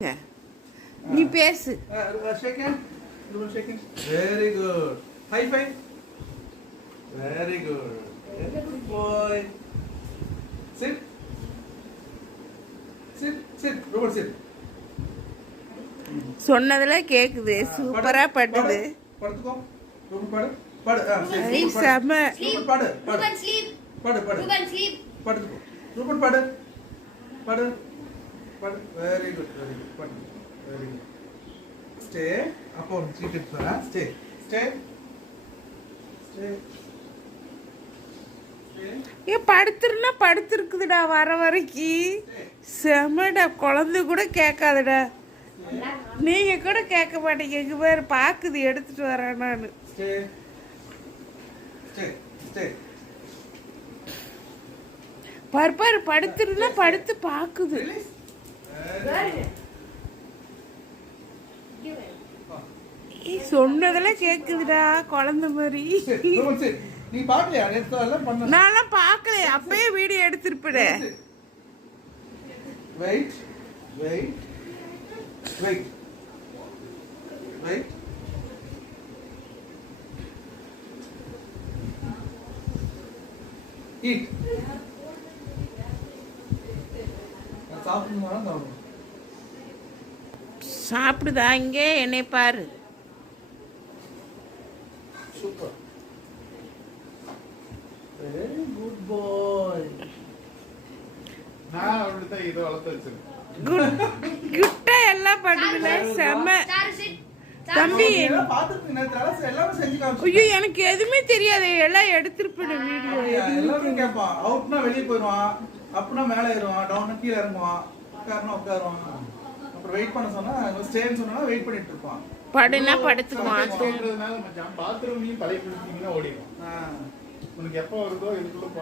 நீ பேசு. Shake hand. Shake hand. Very good. High five. Very good. Very good boy. Sit. Sit. Sit. Robert, sit. சொன்னதெல்லாம் கேக்குது. சூப்பரா படுது. படுத்துக்கோ. ரூபன் பாடு. பாடு. ஐ செம. ரூபன் பாடு. ரூபன் ஸ்லீப். பாடு. ரூபன் ஸ்லீப். படுத்துக்கோ. ரூபன் பாடு. பாடு. பாடு. Very good. Very good. பாடு. Very good. Stay. அப்போ த்ரீ டிப்ஸ் வரா. Stay. Stay. Stay. ஏ படுத்துருன்னா படுத்துருக்குதுடா வர வரைக்கும். செமடா, குழந்தை கூட கேட்காதுடா. நீங்க கூட கேட்க மாட்டீங்க. எங்க பேர் பாக்குது, எடுத்துட்டு வரேன் நானு. Stay. Stay. Stay. பாரு படுத்துருன்னா படுத்து பாக்குது. Release. Very good. சொன்னதெல்லாம் கேக்குதுடா குழந்தை மாதிரி. Robert, sit. நீ பாக்கலையா? நேத்துலாம் பண்ண. நான்லாம் பார்க்கல, அப்பயே video எடுத்திருப்பேன். Wait. Wait. Wait. Wait. Eat. சாப்பிடணுமா? சாப்பிடணும். சாப்பிடுதா? இங்கே என்னை பாரு. Super. Very good boy. நான் அவர்கிட்ட இதை வளர்த்து வச்சிருக்கேன். குட்டா எல்லாம் பண்ணுதுல, செம. சார் சிட். தம்பி, எல்லாம் பாத்துட்டு நேத்து எல்லாமே செஞ்சு காமிச்சு. ஐயோ எனக்கு எதுவுமே தெரியாது. எல்லாம் எடுத்திருப்பேன் வீடியோ. எல்லாரும் கேட்பான். அவுட்னா வெளியே போயிடுவான், அப்னா மேலே ஏறுவான், டவுன்னா கீழே இறங்குவான், உட்காருவான். அப்புறம் வெயிட் பண்ண சொன்னா ஸ்டேன்னு சொன்னா வெயிட் பண்ணிட்டு இருப்பான். படுனா படுத்துக்குவான். சொல்றதுனால மச்சான் பாத்ரூம்லயும் பழைய ஓடிடும். உனக்கு எப்போ வருதோ இதுக்குள்ள